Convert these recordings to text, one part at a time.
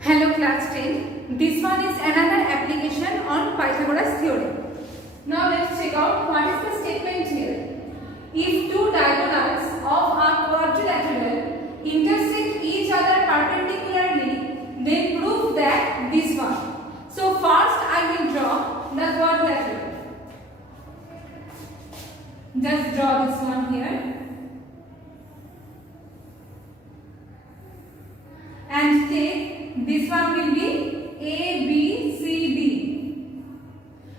Hello class 10. This one is another application on Pythagoras theorem. Now let's check out what is the statement here. If two diagonals of a quadrilateral intersect each other perpendicularly, then prove that this one. So first I will draw the quadrilateral. Just draw this one here. And take this one will be A, B, C, D.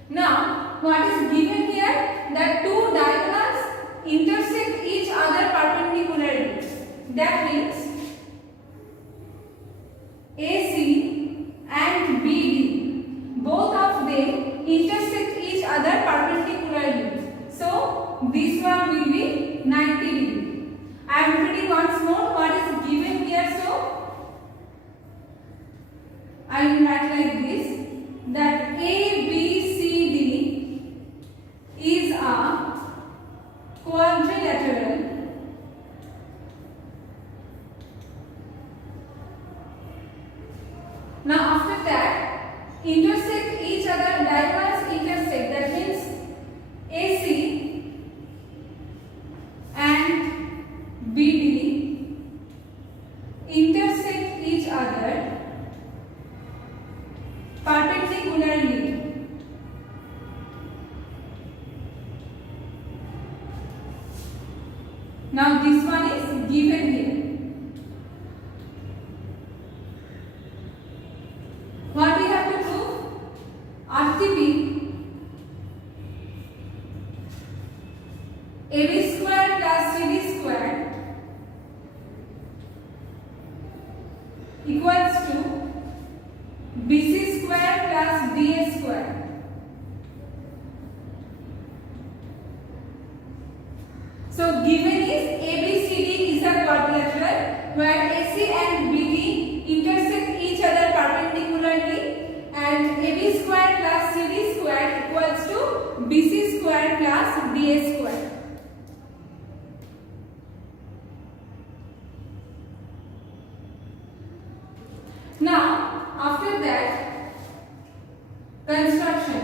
Now, what is given here? That two diagonals intersect each other perpendicularly. That means AC and BD, both of them intersect each other perpendicularly. So, this one will be 90 degree. I am repeating once more what is given here. So, I will write like this, that ABCD is a quadrilateral now after that intersect each other, diagonals intersect, that means AC and BD intersect each other perpendicularly. Now this one is given here. What we have to prove? RTP AB square plus CD square equals to BC square plus DA square. So given is ABCD is a quadrilateral where AC and BD intersect each other perpendicularly, and AB square plus CD square equals to BC square plus DA square. Now after that, construction.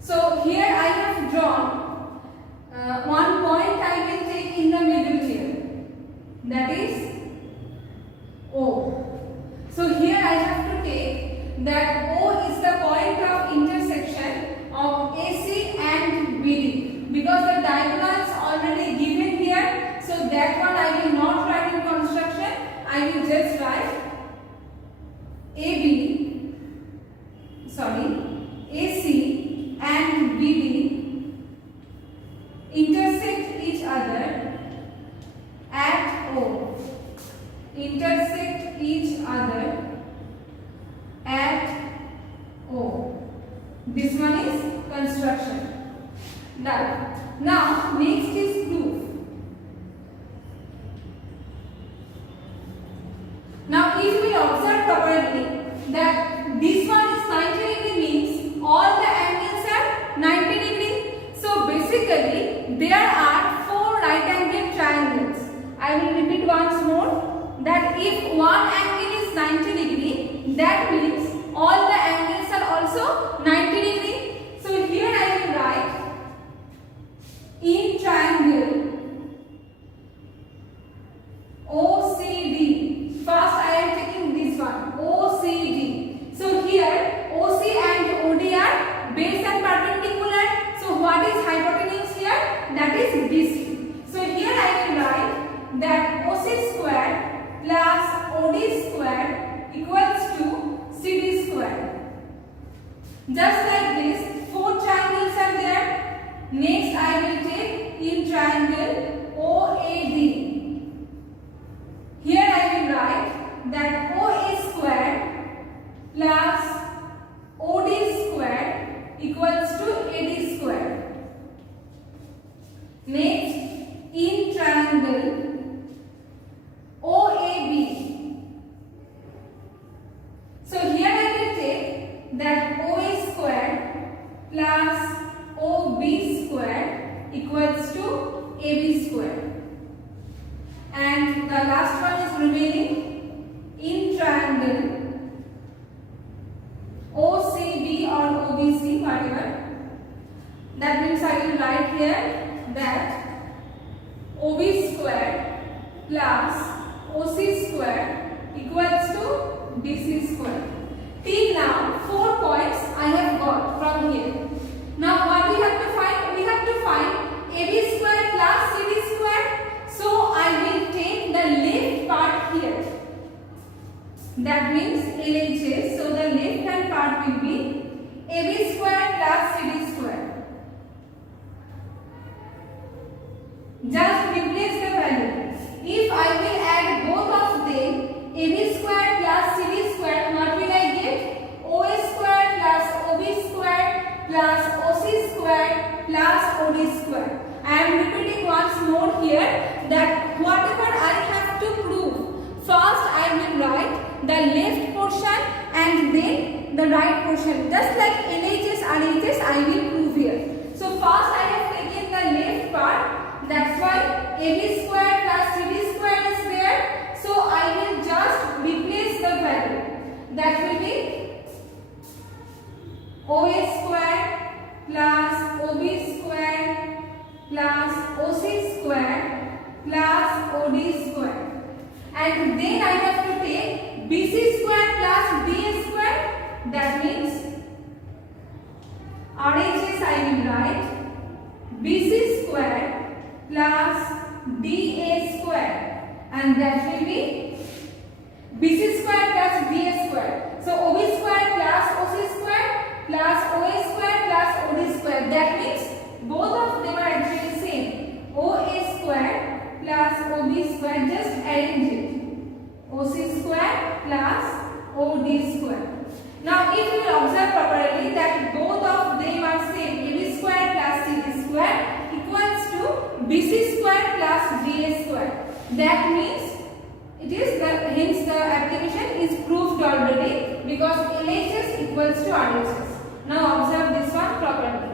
So here I have drawn one point I will take in the middle here, that is O. So here I have to take that O is the point of intersection of AC and BD, because the diagonals already given here, so that one I will not write in construction. I will just write AC and BD intersect each other at O. Intersect each other at O. This one is construction. Done. Now next is proof. Now if we observe properly that this one is 90 degree means all the angles are 90 degree. So basically there are 4 right angle triangles. I will repeat once more, that if one angle is 90 degree, that means all the angles are also 90 degree. So here I will write in triangle OCD. First I am taking this one, OCD. So here OC and OD are base and perpendicular. So what is hypotenuse here? That is BC. So here I will write that OC square plus OD square equals to CD square. Just like this, 4 triangles are there. Next I will take in triangle OAD. Here I will write that OA square plus OD square equals to AD square. Next, in triangle OAB. So here I will take that OA square plus OB square equals to AB square. And the last one is remaining in triangle OCB or OBC, whatever. That means I will write here that OB square plus OC square equals to BC square. Till now, 4 points I have got from here. Now what we have to find? We have to find AB square plus CD square. So I will take the left part here. That means LHS. So the left hand part will be AB square plus CD square. Just replace the value. If I will add both of them, AB square plus CD square, what will I get? OA square plus OB square plus OC square plus OD square. I am repeating once more here that whatever I have to prove, first I will write the left portion and then the right portion. Just like LHS, RHS, I will prove here. So first I have taken the left part. That's why AB square plus CD square is there. So I will just replace the value. That will be OA square plus OB square plus OC square plus OD square. And then I have to take BC square plus DA square. That means RHS I will write BC square plus DA square, and that will be BC square plus DA square. So OB square plus OC square plus OA square plus OD square. That means both of them are actually same. OA square plus OB square, just arrange it. OC square plus OD square. Now if you will observe properly that both of them are same, AB square plus CD square equals to BC square plus DA square. That means it is hence the application is proved already because LHS equals to RHS. Now observe this one properly.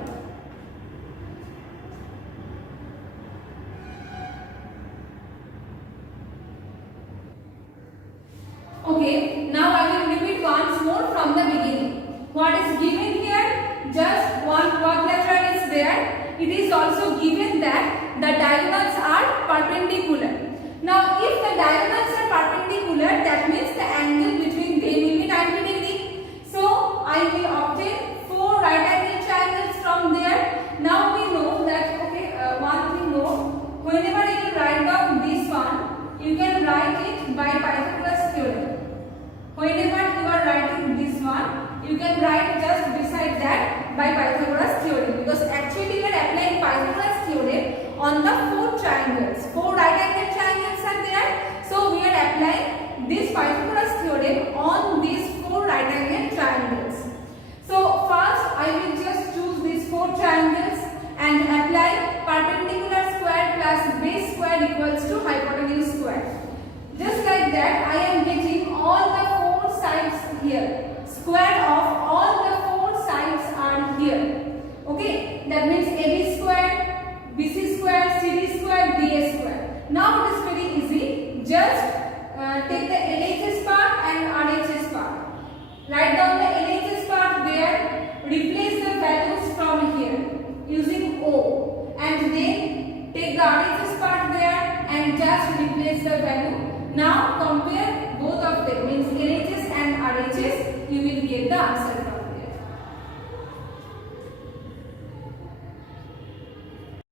Okay, now I will repeat once more from the beginning. What is given here? Just one quadrilateral is there. It is also given that the diagonals are perpendicular. Now if the diagonals are perpendicular, that means the angle between them will be 90 degree. So I will obtain 4 right angle triangles from there. Now we know that, okay, one thing more, whenever you write down this one, you can write it by Pythagoras theorem. Whenever you are writing this one, you can write just beside that by Pythagoras theorem, because actually we are applying Pythagoras theorem on the 4 triangles. 4 right angle triangles are there. So we are applying this Pythagoras theorem on these 4 right angle triangles. So first I will just choose these 4 triangles and apply perpendicular square plus base square equals to hypotenuse square. Just like that, I am getting all the 4 sides here. Square of all the 4 sides are here. Okay, that means AB square, BC square, CD square, DA square. Now it is very easy. Just take the LHS part and RHS part. Write down the LHS part there. Replace the values from here using O, and then take the RHS part there and just replace the value. Now compare